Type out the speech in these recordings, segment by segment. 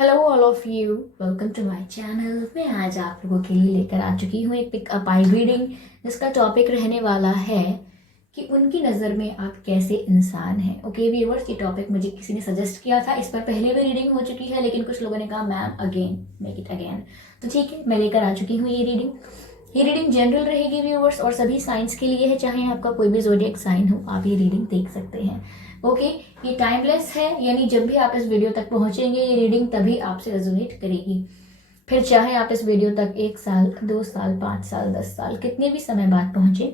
Hello all of you, welcome to my channel. मैं आज आप लोगों के लिए लेकर आ चुकी हूँ एक पिकअप आई रीडिंग, जिसका टॉपिक रहने वाला है कि उनकी नज़र में आप कैसे इंसान हैं। ओके व्यूअर्स, ये टॉपिक मुझे किसी ने सजेस्ट किया था। इस पर पहले भी रीडिंग हो चुकी है, लेकिन कुछ लोगों ने कहा ma'am again make it again. तो ठीक है, मैं लेकर आ चुकी हूँ ये रीडिंग। ये रीडिंग जनरल रहेगी व्यूअर्स, और सभी साइंस के लिए है। चाहे आपका कोई भी ज़ोडिएक साइन हो, आप ये रीडिंग देख सकते हैं। ओके, ये टाइमलेस है, यानी जब भी आप इस वीडियो तक पहुंचेंगे ये रीडिंग तभी आपसे रेजोनेट करेगी। फिर चाहे आप इस वीडियो तक 1 साल, 2 साल, 5 साल, 10 साल, कितने भी समय बाद पहुंचे,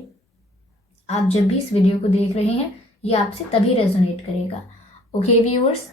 आप जब भी इस वीडियो को देख रहे हैं ये आपसे तभी रेजोनेट करेगा। ओके व्यूअर्स,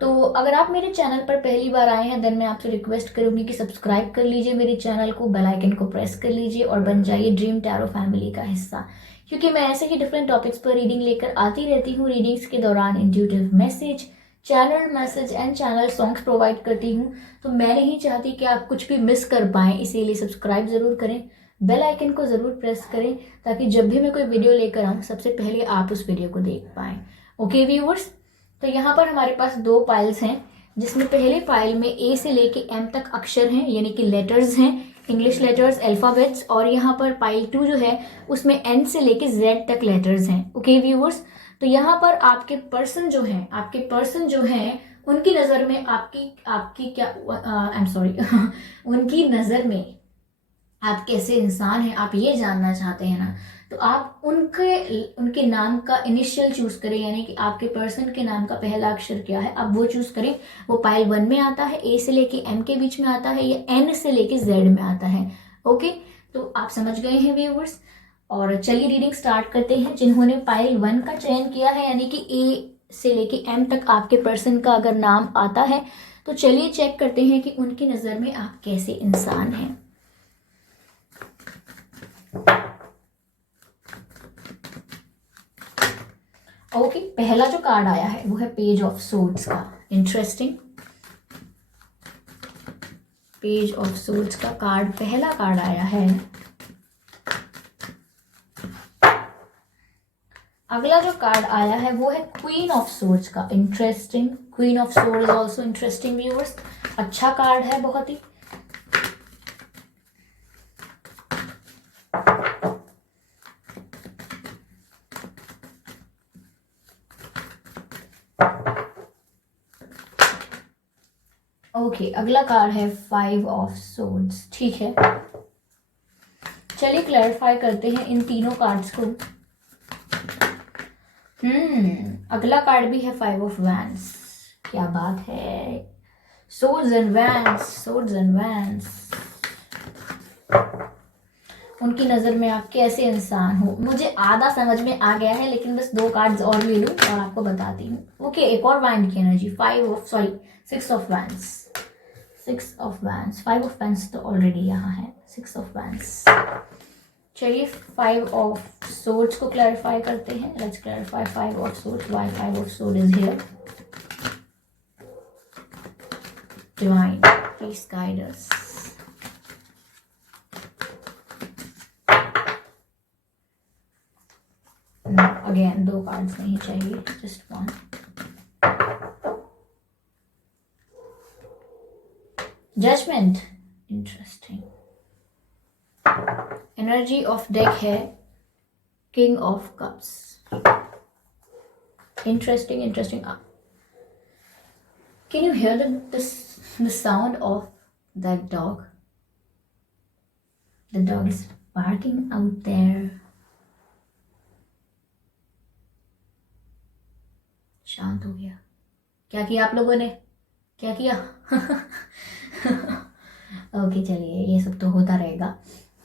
तो अगर आप मेरे चैनल पर पहली बार आए हैं देन मैं आपसे रिक्वेस्ट करूंगी कि सब्सक्राइब कर लीजिए मेरे चैनल को, बेल आइकन को प्रेस कर लीजिए और बन जाइए ड्रीम टैरो फैमिली का हिस्सा। क्योंकि मैं ऐसे ही डिफरेंट टॉपिक्स पर रीडिंग लेकर आती रहती हूँ। रीडिंग्स के दौरान intuitive message, channel message and channel songs provide करती हूँ। तो मैं नहीं चाहती कि आप कुछ भी मिस कर पाएँ, इसीलिए सब्सक्राइब ज़रूर करें, बेल आइकन को ज़रूर प्रेस करें, ताकि जब भी मैं कोई वीडियो लेकर आऊँ सबसे पहले आप उस वीडियो को देख पाएँ। ओके व्यूअर्स, तो यहाँ पर हमारे पास 2 पाइल्स हैं, जिसमें पहले पाइल में ए से लेके एम तक अक्षर हैं, यानी कि लेटर्स हैं, इंग्लिश लेटर्स, अल्फ़ाबेट्स। और यहाँ पर पाइल 2 जो है उसमें एन से लेके जेड तक लेटर्स हैं। ओके व्यूअर्स, तो यहाँ पर आपके पर्सन जो हैं उनकी नज़र में आपकी आपकी क्या आई एम सॉरी उनकी नज़र में आप कैसे इंसान हैं, आप ये जानना चाहते हैं ना, तो आप उनके नाम का इनिशियल चूज करें, यानी कि आपके पर्सन के नाम का पहला अक्षर क्या है आप वो चूज करें। वो पाइल 1 में आता है, ए से लेके एम के बीच में आता है, या एन से लेके जेड में आता है। ओके, तो आप समझ गए हैं व्यूअर्स। और चलिए रीडिंग स्टार्ट करते हैं। जिन्होंने पाइल 1 का चयन किया है, यानी कि ए से लेके एम तक आपके पर्सन का अगर नाम आता है, तो चलिए चेक करते हैं कि उनकी नज़र में आप कैसे इंसान हैं। ओके, पहला जो कार्ड आया है वो है पेज ऑफ सोर्ड्स का। इंटरेस्टिंग, पेज ऑफ सोर्ड्स का कार्ड, पहला कार्ड आया है। अगला जो कार्ड आया है वो है क्वीन ऑफ सोर्ड्स का। Interesting, queen of sword is also interesting viewers, अच्छा कार्ड है बहुत ही। ओके, अगला कार्ड है 5 ऑफ सोर्ड्स। ठीक है, चलिए क्लैरिफाई करते हैं इन तीनों कार्ड्स को। अगला कार्ड भी है 5 ऑफ वैंड्स। क्या बात है, swords and wands, swords and wands. उनकी नज़र में आप कैसे इंसान हो, मुझे आधा समझ में आ गया है, लेकिन बस 2 कार्ड्स और ले लूँ और आपको बताती हूँ। ओके, एक और वैंड की energy, 6 of wands, 6 of wands. 5 of wands तो ऑलरेडी यहाँ है, 6 ऑफ वैंड्स। चलिए 5 ऑफ सोर्ड्स को क्लैरिफाई करते हैं। Let's clarify 5 of swords, why 5 of sword is here. Divine please guide us. Again 2 cards नहीं चाहिए, just 1। Judgement, interesting. Energy of deck है king of cups. Interesting, interesting. Can you hear the sound of that dog? The dog is barking out there. शांत हो गया। क्या किया आप लोगों ने, क्या किया? ओके चलिए, ये सब तो होता रहेगा।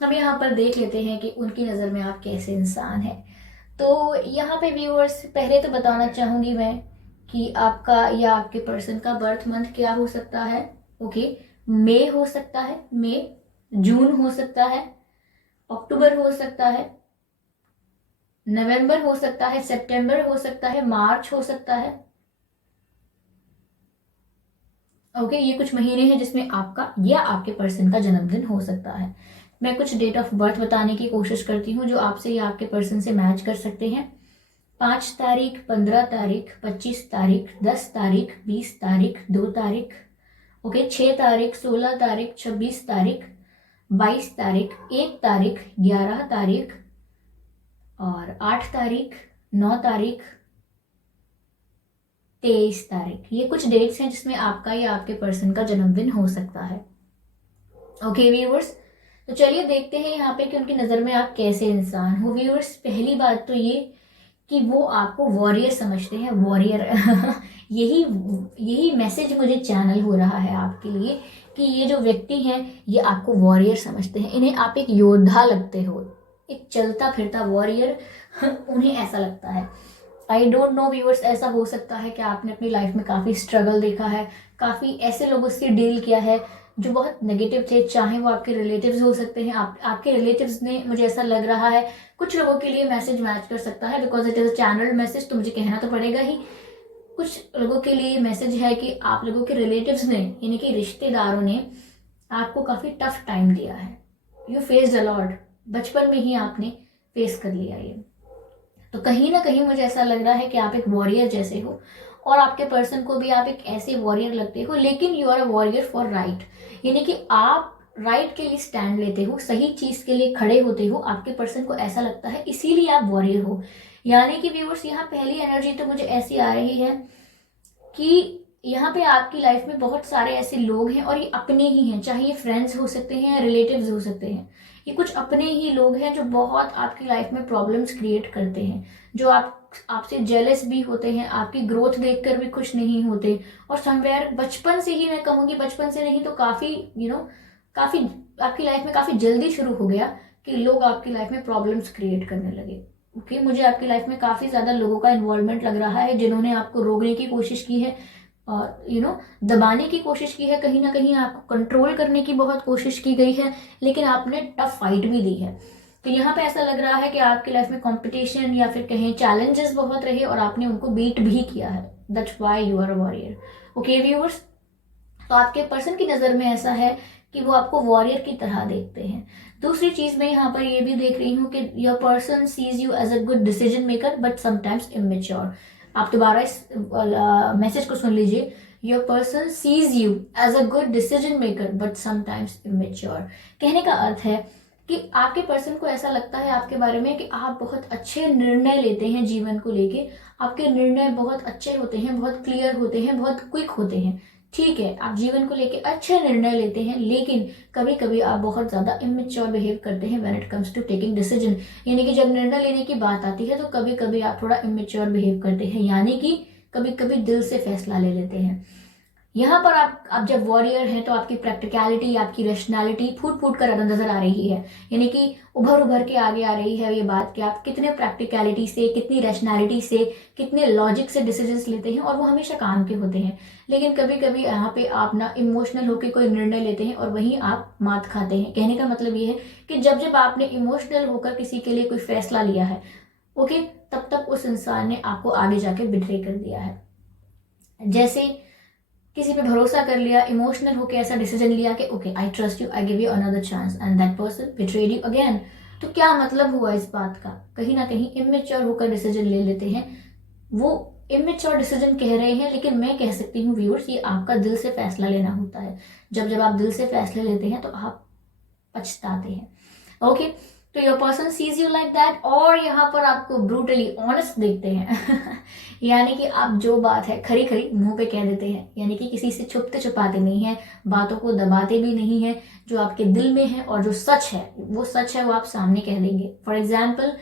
हम यहाँ पर देख लेते हैं कि उनकी नज़र में आप कैसे इंसान हैं। तो यहाँ पे व्यूअर्स, पहले तो बताना चाहूँगी मैं कि आपका या आपके पर्सन का बर्थ मंथ क्या हो सकता है। ओके, मई हो सकता है, मई, जून हो सकता है, अक्टूबर हो सकता है, नवंबर हो सकता है, सितंबर हो सकता है, मार्च हो सकता है। ओके, ये कुछ महीने हैं जिसमें आपका या आपके पर्सन का जन्मदिन हो सकता है। मैं कुछ डेट ऑफ बर्थ बताने की कोशिश करती हूँ जो आपसे या आपके पर्सन से मैच कर सकते हैं। 5 तारीख, 15 तारीख, 25 तारीख, 10 तारीख, 20 तारीख, 2 तारीख, ओके, 6 तारीख, 16 तारीख, 26 तारीख, 22 तारीख, 1 तारीख, 11 तारीख और 8 तारीख, 9 तारीख, 23 तारीख। ये कुछ डेट्स हैं जिसमें आपका या आपके पर्सन का जन्मदिन हो सकता है। ओके व्यूअर्स, तो चलिए देखते हैं यहाँ पे कि उनकी नज़र में आप कैसे इंसान हो। व्यूअर्स, पहली बात तो ये कि वो आपको वॉरियर समझते हैं, वॉरियर यही यही मैसेज मुझे चैनल हो रहा है आपके लिए कि ये जो व्यक्ति हैं ये आपको वॉरियर समझते हैं। इन्हें आप एक योद्धा लगते हो, एक चलता फिरता वॉरियर उन्हें ऐसा लगता है। आई डोंट नो व्यूअर्स, ऐसा हो सकता है कि आपने अपनी लाइफ में काफ़ी स्ट्रगल देखा है, काफ़ी ऐसे लोगों से डील किया है जो बहुत नेगेटिव थे, चाहे वो आपके रिलेटिव्स हो सकते हैं। आपके रिलेटिव्स ने, मुझे ऐसा लग रहा है कुछ लोगों के लिए मैसेज मैच कर सकता है, because it is a channel message, तो मुझे कहना तो पड़ेगा ही। कुछ लोगों के लिए मैसेज है कि आप लोगों के रिलेटिव्स ने, यानी कि रिश्तेदारों ने आपको काफ़ी टफ टाइम दिया है। यू फेस्ड अ लॉट, बचपन में ही आपने फेस कर लिया ये। तो कहीं ना कहीं मुझे ऐसा लग रहा है कि आप एक वॉरियर जैसे हो और आपके पर्सन को भी आप एक ऐसे वॉरियर लगते हो, लेकिन you are a warrior for right, यानी कि आप राइट के लिए स्टैंड लेते हो, सही चीज के लिए खड़े होते हो। आपके पर्सन को ऐसा लगता है, इसीलिए आप वॉरियर हो। यानी कि व्यूअर्स, यहाँ पहली एनर्जी तो मुझे ऐसी आ रही है कि यहाँ पे आपकी लाइफ में बहुत सारे ऐसे लोग हैं और ये अपने ही हैं, चाहे ये फ्रेंड्स हो सकते हैं या रिलेटिव्स हो सकते हैं। ये कुछ अपने ही लोग हैं जो बहुत आपकी लाइफ में प्रॉब्लम्स क्रिएट करते हैं, जो आपसे जेलस भी होते हैं, आपकी ग्रोथ देखकर भी खुश नहीं होते। और समवेयर बचपन से ही, मैं कहूँगी बचपन से नहीं तो काफ़ी काफ़ी आपकी लाइफ में काफ़ी जल्दी शुरू हो गया कि लोग आपकी लाइफ में प्रॉब्लम्स क्रिएट करने लगे। ओके, मुझे आपकी लाइफ में काफ़ी ज़्यादा लोगों का इन्वॉल्वमेंट लग रहा है जिन्होंने आपको रोकने की कोशिश की है और दबाने की कोशिश की है, कहीं ना कहीं आपको कंट्रोल करने की बहुत कोशिश की गई है, लेकिन आपने टफ फाइट भी दी है। तो यहाँ पे ऐसा लग रहा है कि आपकी लाइफ में कंपटीशन या फिर कहें चैलेंजेस बहुत रहे और आपने उनको बीट भी किया है। That's why you are a warrior. Okay viewers, तो आपके पर्सन की नज़र में ऐसा है कि वो आपको वॉरियर की तरह देखते हैं। दूसरी चीज मैं यहाँ पर ये भी देख रही हूँ कि your person sees you as a good decision maker but sometimes immature. आप दोबारा इस मैसेज को सुन लीजिए। Your person sees you as a good decision maker but sometimes immature. कहने का अर्थ है कि आपके पर्सन को ऐसा लगता है आपके बारे में कि आप बहुत अच्छे निर्णय लेते हैं जीवन को लेके। आपके निर्णय बहुत अच्छे होते हैं, बहुत क्लियर होते हैं, बहुत क्विक होते हैं। ठीक है, आप जीवन को लेके अच्छे निर्णय लेते हैं, लेकिन कभी कभी आप बहुत ज्यादा इमेच्योर बिहेव करते हैं when it comes to taking decision. यानी कि जब निर्णय लेने की बात आती है तो कभी कभी आप थोड़ा इमेच्योर बिहेव करते हैं, यानी कि कभी कभी दिल से फैसला ले लेते हैं। यहाँ पर आप जब वॉरियर हैं तो आपकी प्रैक्टिकलिटी, आपकी रैशनैलिटी फूट फूट कर नजर आ रही है, यानी कि उभर उभर के आगे आ रही है ये बात कि आप कितने प्रैक्टिकलिटी से, कितनी रैशनैलिटी से, कितने लॉजिक से डिसीजंस लेते हैं और वो हमेशा काम के होते हैं। लेकिन कभी कभी यहाँ पे आप ना इमोशनल होकर कोई निर्णय लेते हैं और वहीं आप मात खाते हैं। कहने का मतलब ये है कि जब जब आपने इमोशनल होकर किसी के लिए कोई फैसला लिया है, ओके, तब तक उस इंसान ने आपको आगे जाके बिट्रे कर दिया है। जैसे किसी पे भरोसा कर लिया, इमोशनल होकर ऐसा डिसीजन लिया कि okay I trust you, I give you another chance and that person betrayed you again. तो क्या मतलब हुआ इस बात का? कहीं ना कहीं इमेच्योर होकर डिसीजन ले लेते हैं। वो इमेच्योर डिसीजन कह रहे हैं, लेकिन मैं कह सकती हूँ व्यूअर्स, ये आपका दिल से फैसला लेना होता है। जब जब आप दिल से फैसले लेते हैं तो आप पछताते हैं। ओके, तो your person sees you like that, और यहाँ पर आपको ब्रूटली ऑनेस्ट देखते हैं यानी कि आप जो बात है खरी खरी मुंह पे कह देते हैं, यानी कि किसी से छुपते छुपाते नहीं है, बातों को दबाते भी नहीं है। जो आपके दिल में है और जो सच है वो सच है, वो आप सामने कह देंगे। फॉर एग्जाम्पल,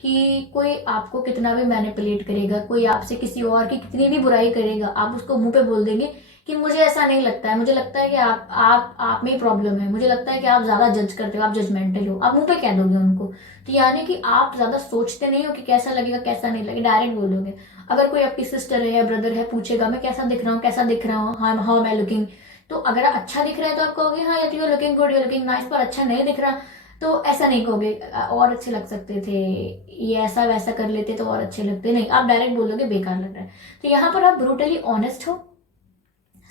कि कोई आपको कितना भी मैनिपुलेट करेगा, कोई आपसे किसी और की कितनी भी बुराई करेगा, आप उसको मुंह पे बोल देंगे कि मुझे ऐसा नहीं लगता है, मुझे लगता है कि आप में प्रॉब्लम है, मुझे लगता है कि आप ज्यादा जज करते हो, आप जजमेंटल हो, आप मुंह पे कह दोगे उनको। तो यानी कि आप ज्यादा सोचते नहीं हो कि कैसा लगेगा कैसा नहीं लगेगा, डायरेक्ट बोल दोगे। अगर कोई आपकी सिस्टर है या ब्रदर है पूछेगा मैं कैसा दिख रहा हूँ, कैसा दिख रहा हूँ, हाउ मैं लुकिंग, तो अगर अच्छा दिख रहा है तो आप कहोगे हाँ you are looking good, you are looking nice. पर अच्छा नहीं दिख रहा तो ऐसा नहीं कहोगे और अच्छे लग सकते थे, ये ऐसा वैसा कर लेते तो और अच्छे लगते, नहीं, आप डायरेक्ट बोल दोगे बेकार लग रहा है। तो यहाँ पर आप ब्रूटली ऑनेस्ट हो,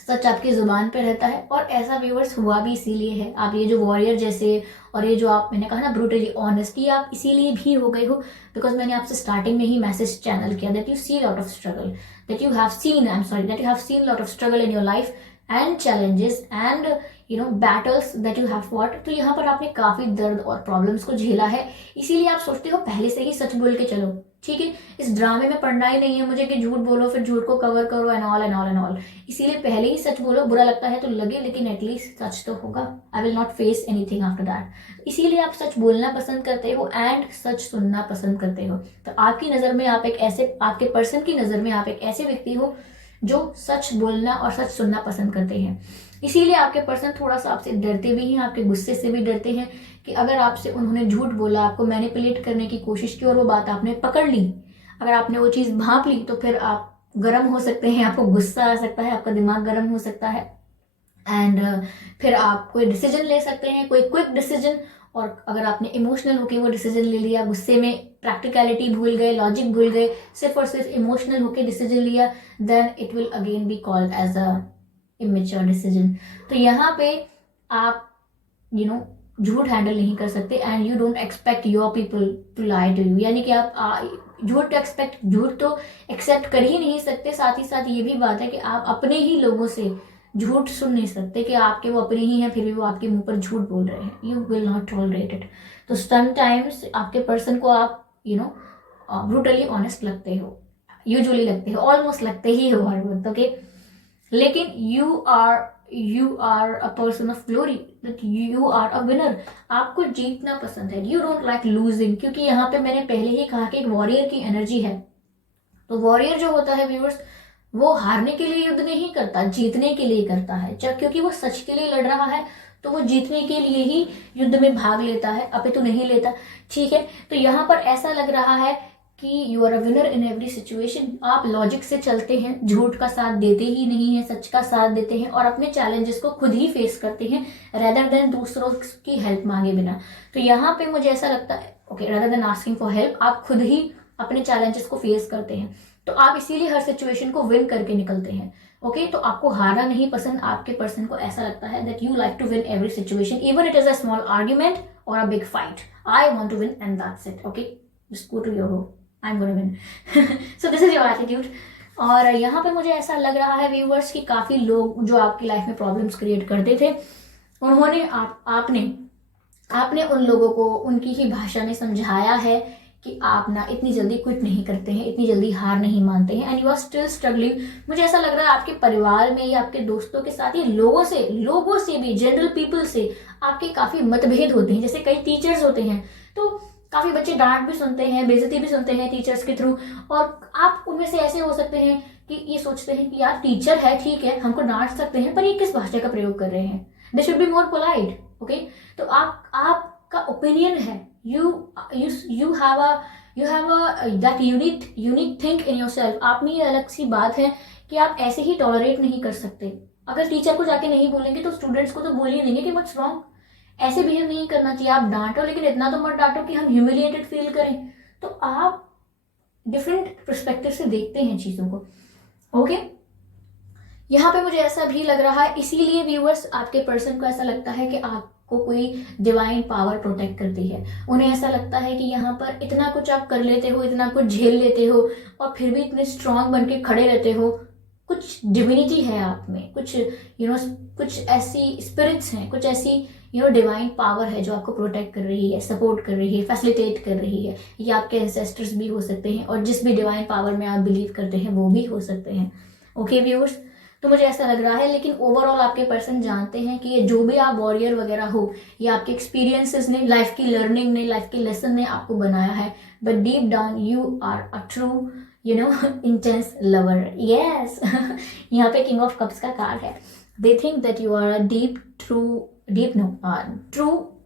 सच आपकी जुबान पे रहता है, और ऐसा व्यूअर्स हुआ भी इसीलिए है। आप ये जो वॉरियर जैसे, और ये जो आप, मैंने कहा ना ब्रूटली ऑनेस्ट, ये आप इसीलिए भी हो गए हो बिकॉज मैंने आपसे स्टार्टिंग में ही मैसेज चैनल किया that you see lot of struggle, that you have seen, I am sorry, that you have seen lot of struggle in your life and challenges and battles that you have fought. तो यहाँ पर आपने काफी दर्द और problems को झेला है, इसीलिए आप सोचते हो पहले से ही सच बोल के चलो, ठीक है, इस ड्रामे में पढ़ना ही नहीं है मुझे कि झूठ बोलो फिर झूठ को कवर करो and all and all and all. इसीलिए पहले ही सच बोलो, बुरा लगता है तो लगे लेकिन एटलीस्ट सच तो होगा। आई will not face anything after that. इसीलिए आप सच बोलना पसंद करते हो एंड सच सुनना पसंद करते हो। तो आपकी नजर में आप एक ऐसे, आपके पर्सन की नजर में आप एक ऐसे व्यक्ति हो जो सच बोलना और सच सुनना पसंद करते हैं। इसीलिए आपके पर्सन थोड़ा सा आपसे डरते भी हैं, आपके गुस्से से भी डरते हैं कि अगर आपसे उन्होंने झूठ बोला, आपको मैनिपुलेट करने की कोशिश की और वो बात आपने पकड़ ली, अगर आपने वो चीज भांप ली, तो फिर आप गर्म हो सकते हैं, आपको गुस्सा आ सकता है, आपका दिमाग गर्म हो सकता है एंड फिर आप कोई डिसीजन ले सकते हैं, कोई क्विक डिसीजन। और अगर आपने इमोशनल होकर वो डिसीजन ले लिया, गुस्से में प्रैक्टिकलिटी भूल गए, लॉजिक भूल गए, सिर्फ और सिर्फ इमोशनल होकर डिसीजन लिया, then it will again be called as a immature decision. तो यहाँ पे आप झूठ हैंडल नहीं कर सकते and you don't expect your people to lie to you, यानी कि आप झूठ तो एक्सेप्ट कर ही नहीं सकते। साथ ही साथ ये भी बात है कि आप अपने ही लोगों से झूठ सुन नहीं सकते कि आपके वो अपने ही हैं फिर भी वो आपके मुंह पर झूठ बोल रहे हैं, you will not tolerate it. तो समटाइम्स आपके पर्सन को आप ब्रूटली ऑनेस्ट लगते हो, यूजुअली लगते हो, ऑलमोस्ट लगते ही हो हर वक्त, ओके। लेकिन you are a person of glory, that you are a winner. आपको जीतना पसंद है, यू डोंट लाइक लूजिंग, क्योंकि यहाँ पे मैंने पहले ही कहा कि एक वॉरियर की एनर्जी है। तो वॉरियर जो होता है व्यूअर्स, वो हारने के लिए युद्ध नहीं करता, जीतने के लिए करता है। क्योंकि वो सच के लिए लड़ रहा है तो वो जीतने के लिए ही युद्ध में भाग लेता है, अपितु नहीं लेता, ठीक है। तो यहाँ पर ऐसा लग रहा है कि you are a winner in every situation. आप लॉजिक से चलते हैं, झूठ का साथ देते ही नहीं है, सच का साथ देते हैं और अपने चैलेंजेस को खुद ही फेस करते हैं रेदर देन दूसरों की हेल्प मांगे बिना। तो यहाँ पे मुझे ऐसा लगता है, okay, rather than asking for help, आप खुद ही अपने चैलेंजेस को फेस करते हैं। तो आप इसीलिए हर सिचुएशन को विन करके निकलते हैं, ओके। तो आपको हारना नहीं पसंद, आपके पर्सन को ऐसा लगता है that you like to win every situation, even it is a small argument और a big fight, I want to win and that's it, okay, just go to your home, I am gonna win. So this is your attitude. और यहाँ पे मुझे ऐसा लग रहा है viewers कि काफी लोग जो आपकी लाइफ में प्रॉब्लम्स क्रिएट करते थे, उन्होंने आपने उन लोगों को उनकी ही भाषा में समझाया है कि आप ना इतनी जल्दी क्विट नहीं करते हैं, इतनी जल्दी हार नहीं मानते हैं and you are still struggling. मुझे ऐसा लग रहा है आपके परिवार में या आपके दोस्तों के साथ, ये लोगों से भी, जनरल पीपल से आपके काफी मतभेद होते हैं। जैसे कई टीचर्स होते हैं तो काफी बच्चे डांट भी सुनते हैं, बेइज्जती भी सुनते हैं टीचर्स के थ्रू, और आप उनमें से ऐसे हो सकते हैं कि ये सोचते हैं कि यार टीचर है, ठीक है, हमको डांट सकते हैं, पर ये किस भाषा का प्रयोग कर रहे हैं, they should be more polite, okay. तो आपका ओपिनियन है, you have that unique thing in yourself। आप में ये अलग सी बात है कि आप ऐसे ही टॉलरेट नहीं कर सकते। अगर टीचर को जाके नहीं बोलेंगे तो स्टूडेंट्स को तो बोल ही देंगे कि व्हाट्स रॉन्ग, ऐसे बिहेव नहीं करना चाहिए। आप डांटो लेकिन इतना तो मत डांटो कि हम ह्यूमिलिएटेड फील करें। तो आप डिफरेंट पर्सपेक्टिव से देखते हैं चीजों को, ओके। यहाँ पे मुझे ऐसा भी लग रहा है, इसीलिए व्यूअर्स आपके पर्सन को ऐसा लगता है कि आपको कोई डिवाइन पावर प्रोटेक्ट करती है। उन्हें ऐसा लगता है कि यहाँ पर इतना कुछ आप कर लेते हो, इतना कुछ झेल लेते हो और फिर भी इतने स्ट्रांग बन के खड़े रहते हो। कुछ डिविनिटी है आप में, कुछ कुछ ऐसी स्पिरिट्स हैं, कुछ ऐसी डिवाइन पावर है जो आपको प्रोटेक्ट कर रही है, सपोर्ट कर रही है, फैसिलिटेट कर रही है। ये आपके एंसेस्टर्स भी हो सकते हैं और जिस भी डिवाइन पावर में आप बिलीव करते हैं वो भी हो सकते हैं, ओके व्यूअर्स। तो मुझे ऐसा लग रहा है, लेकिन ओवरऑल आपके पर्सन जानते हैं कि ये जो भी आप वॉरियर वगैरह हो, ये आपके एक्सपीरियंसेस ने, लाइफ की लर्निंग ने, लाइफ के लेसन ने आपको बनाया है। But deep down you are a true intense lover, yes. यहाँ पे किंग ऑफ कप्स का कार्ड है। They think that you are a true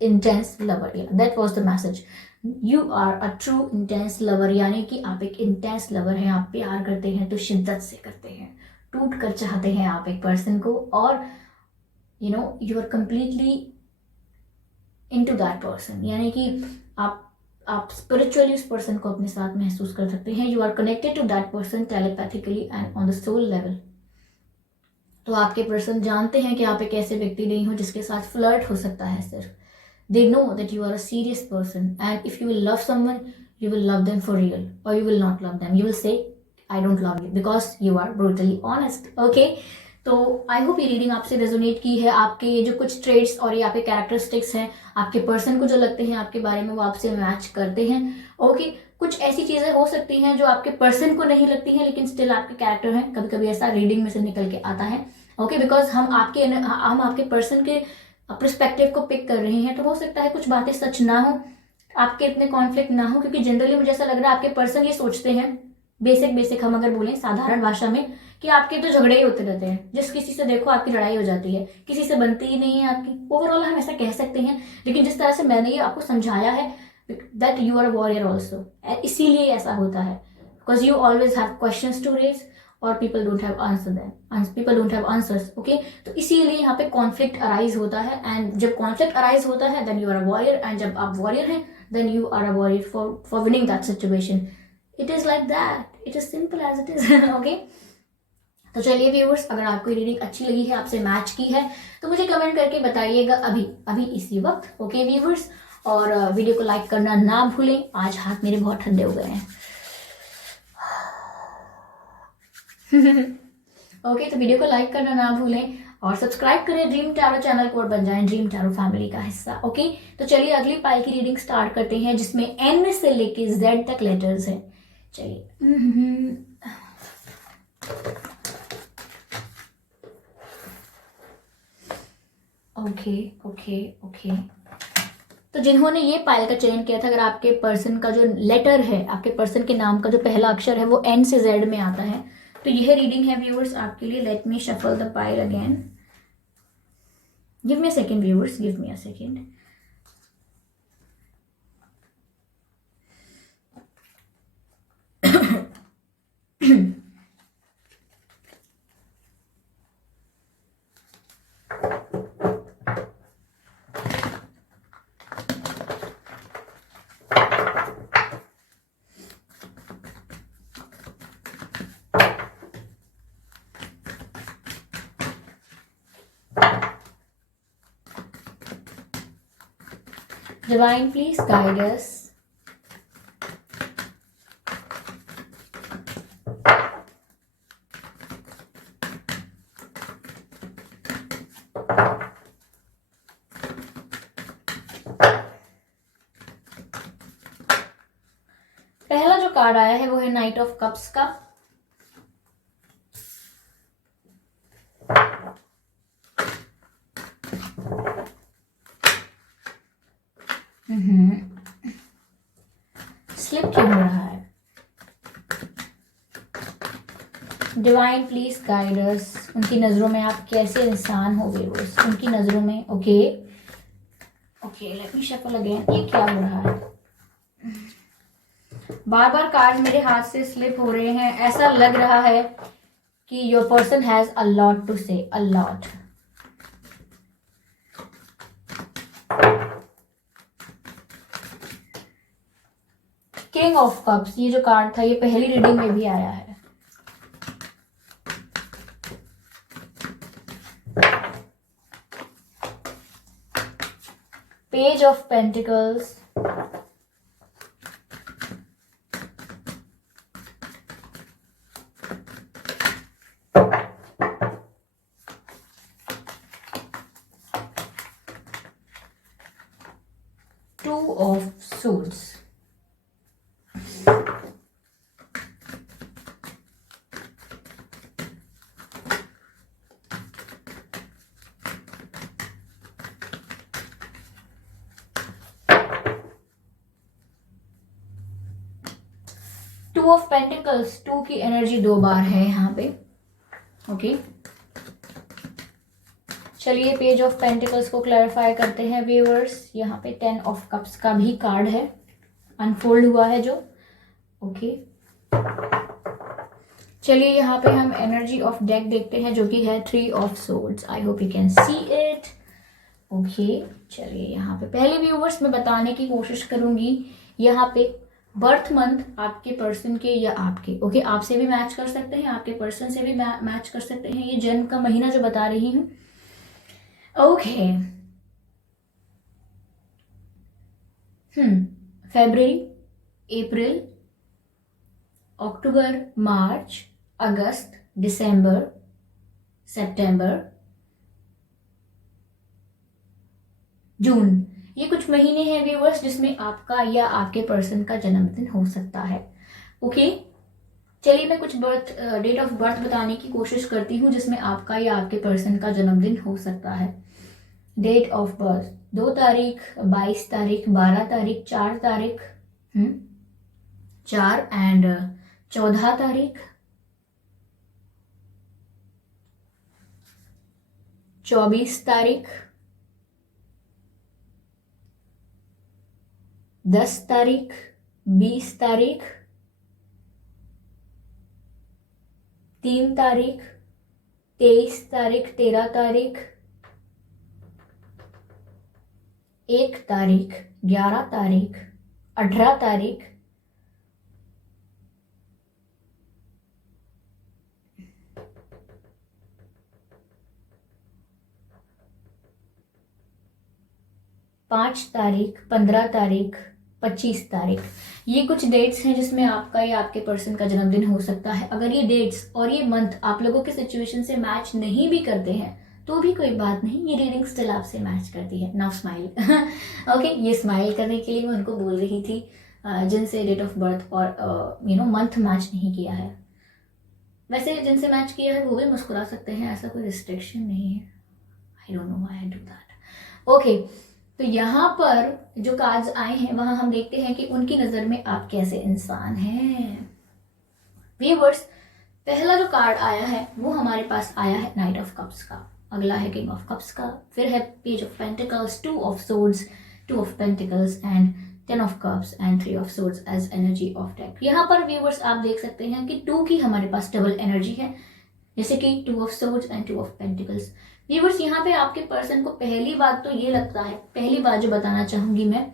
intense lover, that was the message. You are a true intense lover, यानी कि आप एक intense lover हैं। आप प्यार करते हैं तो शिद्दत से करते हैं, टूट कर चाहते हैं आप एक पर्सन को, और you are completely into that person, यानी कि आप स्पिरिचुअली उस पर्सन को अपने साथ महसूस कर सकते हैं। You are connected to that person telepathically and on the soul level. तो आपके पर्सन जानते हैं कि आप एक ऐसे व्यक्ति नहीं हो जिसके साथ फ्लर्ट हो सकता है सिर्फ। They know that you are a serious person and if you will love someone you will love them for real, और you will not love them, you will say I don't love you because you are brutally honest, okay। तो I hope ये reading आपसे resonate की है। आपके ये जो कुछ ट्रेड्स और ये आपके कैरेक्टरिस्टिक्स हैं, आपके पर्सन को जो लगते हैं आपके बारे में, वो आपसे मैच करते हैं। ओके, कुछ ऐसी चीज़ें हो सकती हैं जो आपके पर्सन को नहीं लगती हैं लेकिन स्टिल आपके कैरेक्टर हैं। कभी कभी ऐसा रीडिंग में से निकल के आता है। ओके, बिकॉज हम आपके पर्सन के पर्सपेक्टिव को पिक कर रहे हैं, तो हो सकता है कुछ बातें सच ना हो, आपके इतने कॉन्फ्लिक्ट ना हो, क्योंकि जनरली मुझे ऐसा लग रहा है आपके पर्सन ये सोचते हैं, बेसिक हम अगर बोलें साधारण भाषा में, कि आपके तो झगड़े ही होते रहते हैं, जिस किसी से देखो आपकी लड़ाई हो जाती है, किसी से बनती ही नहीं है आपकी। ओवरऑल हम ऐसा कह सकते हैं, लेकिन जिस तरह से मैंने ये आपको समझाया है that you are a warrior also, इसीलिए ऐसा होता है, because you always have questions to raise और people don't have answers. Okay, तो इसीलिए यहाँ पे कॉन्फ्लिक्ट अराइज होता है, एंड जब कॉन्फ्लिक्ट अराइज होता है then you are a warrior, and जब आप वॉरियर हैं then you are a warrior for winning that situation. It is like that, it is simple as it is. Okay, तो चलिए व्यूअर्स, अगर आपको ये रीडिंग अच्छी लगी है, आपसे मैच की है, तो मुझे कमेंट करके बताइएगा अभी इसी वक्त। ओके व्यूअर्स, और वीडियो को लाइक करना ना भूलें। आज हाथ मेरे बहुत ठंडे हो गए हैं। ओके, तो वीडियो को लाइक करना ना भूलें और सब्सक्राइब करें ड्रीम टैरो चैनल को और बन जाएं ड्रीम टैरो फैमिली का हिस्सा। ओके, तो चलिए अगली पाई की रीडिंग स्टार्ट करते हैं, जिसमें एन से लेके जेड तक लेटर्स हैं। चलिए, ओके। तो जिन्होंने ये पायल का चयन किया था, अगर आपके पर्सन का जो लेटर है, आपके पर्सन के नाम का जो पहला अक्षर है वो एन से जेड में आता है, तो यह रीडिंग है व्यूअर्स आपके लिए। Let me shuffle the Payal again. Give me a second viewers, give me a second. Divine, please guide us. पहला जो कार्ड आया है वो है नाइट ऑफ कप्स का। स्लिप क्यों हो रहा है? डिवाइन प्लीज गाइड अस। उनकी नजरों में आप कैसे इंसान हो गए, उनकी नजरों में। Okay, let me shuffle again. ये क्या हो रहा है? बार बार कार्ड मेरे हाथ से स्लिप हो रहे हैं। ऐसा लग रहा है कि your person has a lot to say, a lot. King of cups, ये जो कार्ड था ये पहली रीडिंग में भी आया है। Page of pentacles, two of suits, two of pentacles. Two की एनर्जी 2 बार है यहाँ पे। ओके, चलिए पेज ऑफ पेंटिकल्स को क्लैरिफाई करते हैं व्यूअर्स। यहाँ पे 10 ऑफ कप्स का भी कार्ड है, अनफोल्ड हुआ है जो। ओके, चलिए यहाँ पे हम एनर्जी ऑफ डेक देखते हैं जो कि है 3 of swords. I hope you can see it. Okay, चलिए यहाँ पे पहले व्यूअर्स मैं बताने की कोशिश करूंगी। यहाँ पे बर्थ मंथ आपके पर्सन के या आपके, ओके, आपसे भी मैच कर सकते हैं, आपके पर्सन से भी मैच कर सकते हैं। ये जन्म का महीना जो बता रही हूँ। ओके, फरवरी, अप्रैल, अक्टूबर, मार्च, अगस्त, दिसंबर, सितंबर, जून, ये कुछ महीने हैं व्यूअर्स जिसमें आपका या आपके पर्सन का जन्मदिन हो सकता है। ओके, चलिए मैं कुछ डेट ऑफ बर्थ बताने की कोशिश करती हूँ जिसमें आपका या आपके पर्सन का जन्मदिन हो सकता है। डेट ऑफ बर्थ 2 तारीख, 22 तारीख, 12 तारीख, 4 तारीख, 4 एंड 14 तारीख, 24 तारीख, 10 तारीख, 20 तारीख, 3 तारीख, 23 तारीख, 13 तारीख, 1 तारीख, 11 तारीख, 18 तारीख, 5 तारीख, 15 तारीख, 25 तारीख। ये कुछ डेट्स हैं जिसमें आपका या आपके पर्सन का जन्मदिन हो सकता है। अगर ये डेट्स और ये मंथ आप लोगों के सिचुएशन से मैच नहीं भी करते हैं तो भी कोई बात नहीं, ये रीडिंग स्टिल आपसे मैच करती है। Now smile. ओके, ये स्माइल करने के लिए मैं उनको बोल रही थी जिनसे डेट ऑफ बर्थ और मंथ मैच नहीं किया है। वैसे जिनसे मैच किया है वो भी मुस्कुरा सकते हैं, ऐसा कोई रिस्ट्रिक्शन नहीं है। I don't know why I do that. Okay, तो यहाँ पर जो कार्ड्स आए हैं वहां हम देखते हैं कि उनकी नजर में आप कैसे इंसान हैं। व्यूअर्स, पहला जो कार्ड आया है वो हमारे पास आया है नाइट ऑफ कप्स का, अगला है किंग ऑफ कप्स का, फिर है page of pentacles, 2 of swords, 2 of pentacles and 10 of cups and 3 of swords as energy of deck. यहाँ पर व्यूअर्स आप देख सकते हैं कि 2 की हमारे पास डबल एनर्जी है, जैसे कि 2 of swords and 2 of pentacles. Viewers, यहाँ पे आपके पर्सन को पहली बात तो ये लगता है, पहली बात जो बताना चाहूंगी मैं,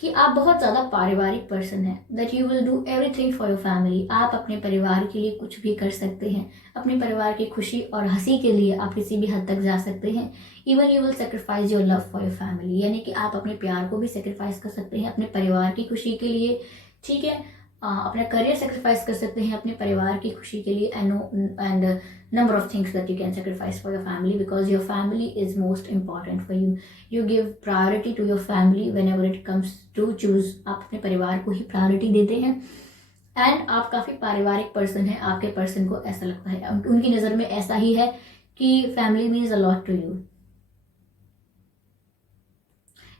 कि आप बहुत ज़्यादा पारिवारिक पर्सन हैं, that you will do everything for your family. आप अपने परिवार के लिए कुछ भी कर सकते हैं, अपने परिवार की खुशी और हंसी के लिए आप किसी भी हद तक जा सकते हैं। Even you will sacrifice your love for your family, यानी कि आप अपने प्यार को भी सेक्रीफाइस कर सकते हैं अपने परिवार की खुशी के लिए, ठीक है। अपना करियर सेक्रीफाइस कर सकते हैं अपने परिवार की खुशी के लिए, and number of things that you can sacrifice for your family, because your family is most important for you. You give priority to your family whenever it comes to choose. आप अपने परिवार को ही प्रायोरिटी देते हैं and आप काफ़ी पारिवारिक person है। आपके पर्सन को ऐसा लगता है, उनकी नज़र में ऐसा ही है कि family means a lot to you.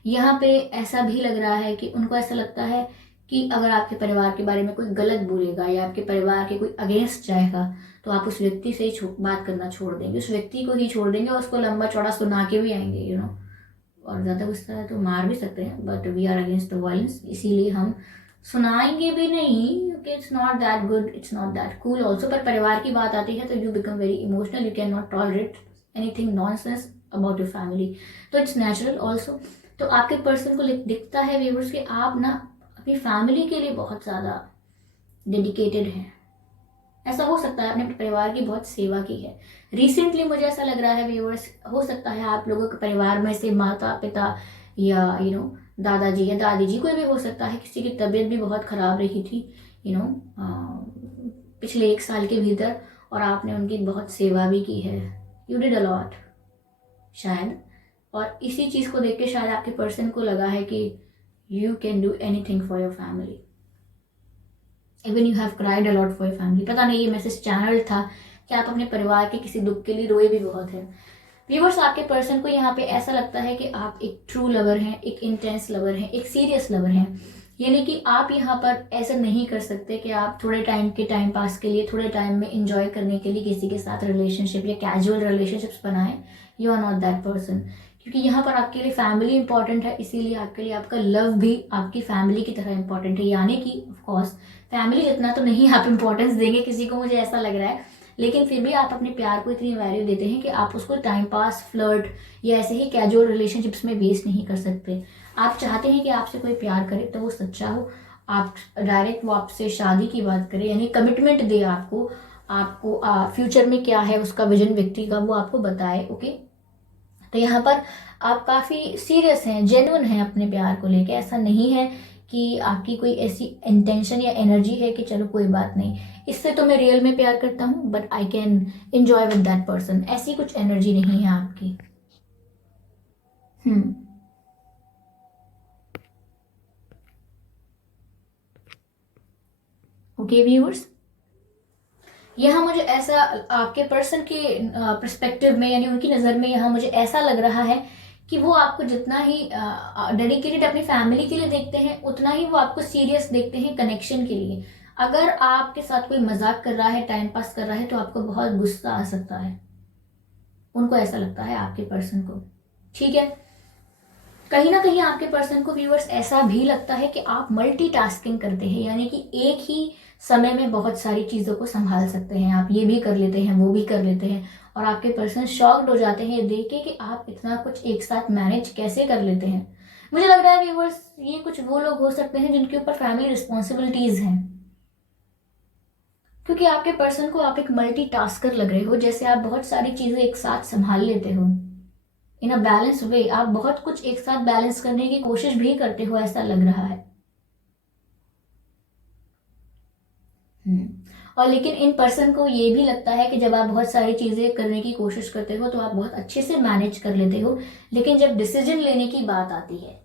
यहाँ पे ऐसा भी लग रहा है कि उनको ऐसा लगता है कि अगर आपके परिवार के बारे में कोई गलत बोलेगा या आपके परिवार के कोई अगेंस्ट जाएगा तो आप उस व्यक्ति से ही बात करना छोड़ देंगे, उस व्यक्ति को ही छोड़ देंगे और उसको लंबा चौड़ा सुना के भी आएंगे, और ज़्यादा गुस्सा है तो मार भी सकते हैं, but we are against the violence, इसीलिए हम सुनाएंगे भी नहीं। Okay, it's not that good, it's not that cool also. पर परिवार की बात आती है तो you become very emotional, you can not tolerate anything nonsense about your family, तो इट्स नेचुरल ऑल्सो। तो आपके पर्सन को दिखता है व्यूअर्स कि आप ना अपनी फैमिली के लिए बहुत ज़्यादा डेडिकेटेड हैं। ऐसा हो सकता है आपने अपने परिवार की बहुत सेवा की है। रिसेंटली मुझे ऐसा लग रहा है व्यूअर्स, हो सकता है आप लोगों के परिवार में से माता पिता या दादाजी या दादी जी, कोई भी हो सकता है, किसी की तबीयत भी बहुत ख़राब रही थी पिछले 1 साल के भीतर, और आपने उनकी बहुत सेवा भी की है। यू डिड अ लॉट शायद, और इसी चीज़ को देख के शायद आपके पर्सन को लगा है कि you can do anything for your family, even you have cried a lot for your family। पता नहीं ये मैसेज चैनल था कि आप अपने परिवार के किसी दुख के लिए रोए भी बहुत हैं। व्यूअर्स, आपके पर्सन को यहाँ पे ऐसा लगता है कि आप एक ट्रू लवर हैं, एक इंटेंस लवर हैं, एक सीरियस लवर हैं, यानी कि आप यहाँ पर ऐसा नहीं कर सकते कि आप थोड़े टाइम पास के लिए, थोड़े टाइम में इंजॉय करने के लिए किसी के साथ रिलेशनशिप या कैजुअल रिलेशनशिप्स बनाएं। You are not that person, क्योंकि यहाँ पर आपके लिए फैमिली इंपॉर्टेंट है, इसीलिए आपके लिए आपका लव भी आपकी फैमिली की तरह इंपॉर्टेंट है। यानी कि ऑफ कोर्स फैमिली जितना तो नहीं आप इंपॉर्टेंस देंगे किसी को, मुझे ऐसा लग रहा है, लेकिन फिर भी आप अपने प्यार को इतनी वैल्यू देते हैं कि आप उसको टाइम पास, फ्लर्ट या ऐसे ही कैजुअल रिलेशनशिप्स में वेस्ट नहीं कर सकते। आप चाहते हैं कि आपसे कोई प्यार करे तो वो सच्चा हो, आप डायरेक्ट वो आपसे शादी की बात करें, यानी कमिटमेंट दे आपको फ्यूचर में क्या है उसका विजन व्यक्ति का, वो आपको बताए। ओके, तो यहाँ पर आप काफ़ी सीरियस हैं, जेन्युइन हैं अपने प्यार को लेके। ऐसा नहीं है कि आपकी कोई ऐसी इंटेंशन या एनर्जी है कि चलो कोई बात नहीं, इससे तो मैं रियल में प्यार करता हूँ but I can enjoy with that person, ऐसी कुछ एनर्जी नहीं है आपकी। ओके व्यूअर्स, यहाँ मुझे ऐसा आपके पर्सन के पर्सपेक्टिव में यानी उनकी नज़र में यहाँ मुझे ऐसा लग रहा है कि वो आपको जितना ही डेडिकेटेड अपनी फैमिली के लिए देखते हैं उतना ही वो आपको सीरियस देखते हैं कनेक्शन के लिए। अगर आपके साथ कोई मजाक कर रहा है, टाइम पास कर रहा है, तो आपको बहुत गुस्सा आ सकता है। उनको ऐसा लगता है आपके पर्सन को, ठीक है। कहीं ना कहीं आपके पर्सन को व्यूअर्स ऐसा भी लगता है कि आप मल्टीटास्किंग करते हैं, यानी कि एक ही समय में बहुत सारी चीज़ों को संभाल सकते हैं। आप ये भी कर लेते हैं, वो भी कर लेते हैं, और आपके पर्सन शॉक्ड हो जाते हैं ये देख के कि आप इतना कुछ एक साथ मैनेज कैसे कर लेते हैं। मुझे लग रहा है व्यूअर्स ये कुछ वो लोग हो सकते हैं जिनके ऊपर फैमिली रिस्पॉन्सिबिलिटीज हैं, क्योंकि आपके पर्सन को आप एक मल्टीटास्कर लग रहे हो, जैसे आप बहुत सारी चीज़ें एक साथ संभाल लेते हो इन अ बैलेंस वे। आप बहुत कुछ एक साथ बैलेंस करने की कोशिश भी करते हो, ऐसा लग रहा है। और लेकिन इन पर्सन को ये भी लगता है कि जब आप बहुत सारी चीजें करने की कोशिश करते हो तो आप बहुत अच्छे से मैनेज कर लेते हो, लेकिन जब डिसीजन लेने की बात आती है,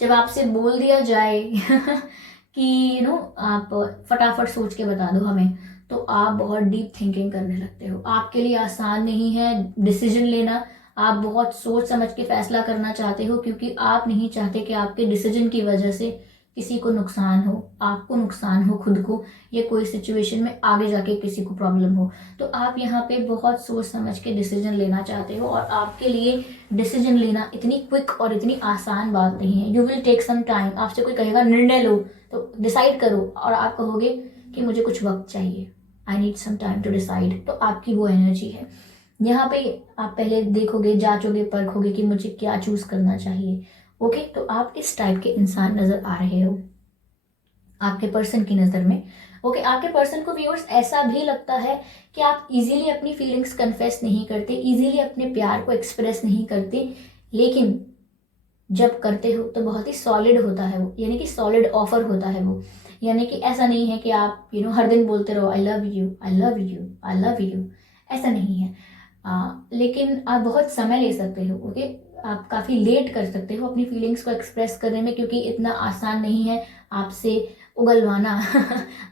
जब आपसे बोल दिया जाए कि आप फटाफट सोच के बता दो हमें, तो आप बहुत डीप थिंकिंग करने लगते हो। आपके लिए आसान नहीं है डिसीजन लेना। आप बहुत सोच समझ के फैसला करना चाहते हो, क्योंकि आप नहीं चाहते कि आपके डिसीजन की वजह से किसी को नुकसान हो, आपको नुकसान हो खुद को, या कोई सिचुएशन में आगे जाके किसी को प्रॉब्लम हो। तो आप यहाँ पे बहुत सोच समझ के डिसीजन लेना चाहते हो, और आपके लिए डिसीजन लेना इतनी क्विक और इतनी आसान बात नहीं है। You will take some time. आपसे कोई कहेगा निर्णय लो, तो डिसाइड करो, और आप कहोगे कि मुझे कुछ वक्त चाहिए, I need some time to decide. तो आपकी वो एनर्जी है। यहाँ पे आप पहले देखोगे, जांचोगे, परखोगे कि मुझे क्या चूज करना चाहिए। ओके, तो आप इस टाइप के इंसान नजर आ रहे हो आपके पर्सन की नजर में। ओके, आपके पर्सन को व्यूअर्स ऐसा भी लगता है कि आप इजीली अपनी फीलिंग्स कन्फेस नहीं करते, इजीली अपने प्यार को एक्सप्रेस नहीं करते, लेकिन जब करते हो तो बहुत ही सॉलिड होता है वो, यानी कि सॉलिड ऑफर होता है वो। यानी कि ऐसा नहीं है कि आप हर दिन बोलते रहो I love you, I love you, I love you, ऐसा नहीं है। लेकिन आप बहुत समय ले सकते हो। ओके, आप काफ़ी लेट कर सकते हो अपनी फीलिंग्स को एक्सप्रेस करने में, क्योंकि इतना आसान नहीं है आपसे उगलवाना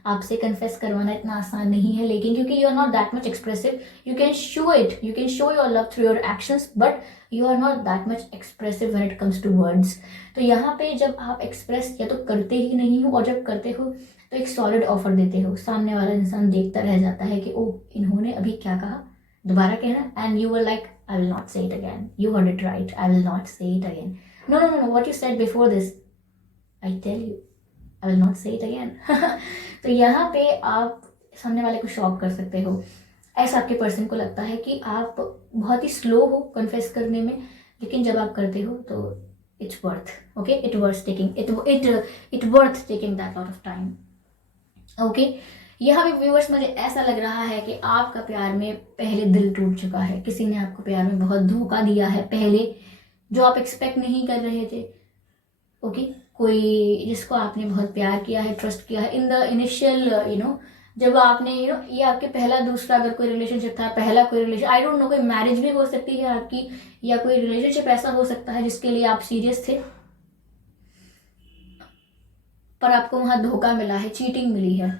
आपसे कन्फेस करवाना इतना आसान नहीं है। लेकिन क्योंकि you are not that much expressive, you can show it, you can show your love through your actions, but you are not that much expressive when it comes to words. तो यहाँ पे जब आप एक्सप्रेस या तो करते ही नहीं हो, और जब करते हो तो एक सॉलिड ऑफर देते हो, सामने वाला इंसान देखता रह जाता है कि ओ इन्होंने अभी क्या कहा, दोबारा कहना, and you were like I will not say it again, you heard it right, I will not say it again, no no no, what you said before this, I tell you I will not say it again. तो यहाँ पे आप सामने वाले को shock कर सकते हो। ऐसा आपके पर्सन को लगता है कि आप बहुत ही स्लो हो कन्फेस करने में, लेकिन जब आप करते हो तो it's worth, okay, it worth taking it worth taking that lot of time. Okay, यहाँ पे व्यूअर्स मुझे ऐसा लग रहा है कि आपका प्यार में पहले दिल टूट चुका है, किसी ने आपको प्यार में बहुत धोखा दिया है पहले, जो आप एक्सपेक्ट नहीं कर रहे थे। ओके, कोई जिसको आपने बहुत प्यार किया है, ट्रस्ट किया है इन द इनिशियल जब आपने ये आपके पहला दूसरा अगर कोई रिलेशनशिप था, पहला कोई रिलेशन, आई डोंट नो, कोई मैरिज भी हो सकती है आपकी, या कोई रिलेशनशिप ऐसा हो सकता है जिसके लिए आप सीरियस थे, पर आपको वहां धोखा मिला है, चीटिंग मिली है।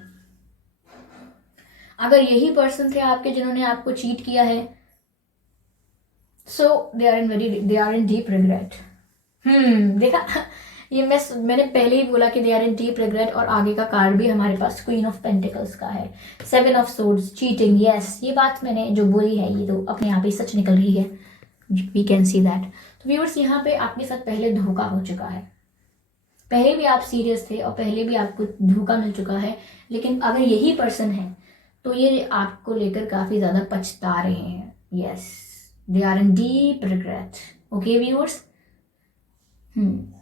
अगर यही पर्सन थे आपके जिन्होंने आपको चीट किया है, so they are in deep regret. देखा, ये मैंने पहले ही बोला कि they are in deep regret, और आगे का कार्ड भी हमारे पास क्वीन ऑफ पेंटिकल्स का है, 7 ऑफ सोर्ड्स, चीटिंग, यस, ये बात मैंने जो बोली है ये तो अपने आप ही सच निकल रही है, वी कैन सी दैट। तो व्यूअर्स, यहाँ पे आपके साथ पहले धोखा हो चुका है, पहले भी आप सीरियस थे और पहले भी आपको धोखा मिल चुका है, लेकिन अगर यही पर्सन है तो ये आपको लेकर काफी ज्यादा पछता रहे हैं। Yes, they are in deep regret. Okay viewers,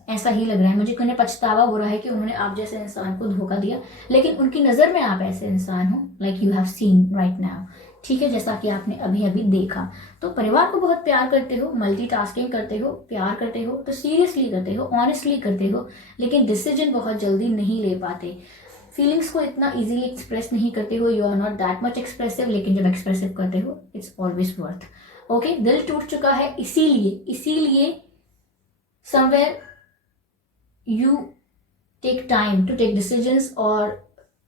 ऐसा ही लग रहा है मुझे कि उन्हें पछतावा हो रहा है कि उन्होंने आप जैसे इंसान को धोखा दिया, लेकिन उनकी नजर में आप ऐसे इंसान हो, like you have seen right now, ठीक है, जैसा कि आपने अभी अभी देखा। तो परिवार को बहुत प्यार करते हो, मल्टीटास्किंग करते हो, प्यार करते हो तो सीरियसली करते हो, ऑनेस्टली करते हो, लेकिन डिसीजन बहुत जल्दी नहीं ले पाते, फीलिंग्स को इतना इजीली एक्सप्रेस नहीं करते हो, you are not that much expressive, लेकिन जब एक्सप्रेसिव करते हो इट्स ऑलवेज वर्थ। ओके, दिल टूट चुका है, इसीलिए somewhere you take time to take decisions और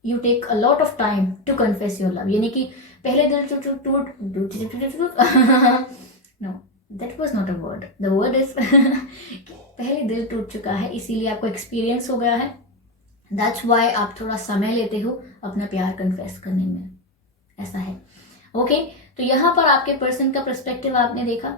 you take a lot of time to confess your love. यानी कि पहले दिल टूट no, that was not a word, the word is पहले दिल टूट चुका है, इसीलिए आपको एक्सपीरियंस हो गया है, दैट्स वाई आप थोड़ा समय लेते हो अपना प्यार कन्फेस करने में, ऐसा है। ओके, तो यहाँ पर आपके पर्सन का पर्सपेक्टिव आपने देखा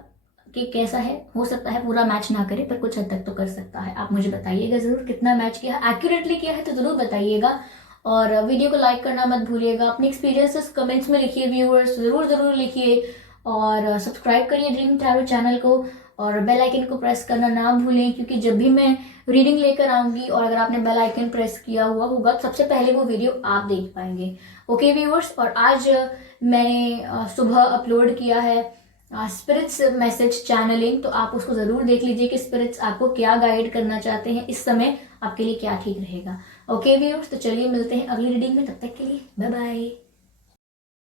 कि कैसा है। हो सकता है पूरा मैच ना करे, पर कुछ हद तक तो कर सकता है। आप मुझे बताइएगा जरूर कितना मैच किया है, एक्यूरेटली किया है तो जरूर बताइएगा, और वीडियो को लाइक करना मत भूलिएगा, अपने एक्सपीरियंसेस कमेंट्स में लिखिए, व्यूअर्स जरूर लिखिए, और सब्सक्राइब करिए ड्रीम टैरो चैनल को, और बेल आइकन को प्रेस करना ना भूलें, क्योंकि जब भी मैं रीडिंग लेकर आऊंगी और अगर आपने बेल आइकन प्रेस किया हुआ होगा तो सबसे पहले वो वीडियो आप देख पाएंगे। ओके व्यूअर्स, और आज मैंने सुबह अपलोड किया है स्पिरिट्स मैसेज चैनलिंग, तो आप उसको ज़रूर देख लीजिए कि स्पिरिट्स आपको क्या गाइड करना चाहते हैं, इस समय आपके लिए क्या ठीक रहेगा। ओके व्यूअर्स, तो चलिए मिलते हैं अगली रीडिंग में, तब तक के लिए बाय बाय।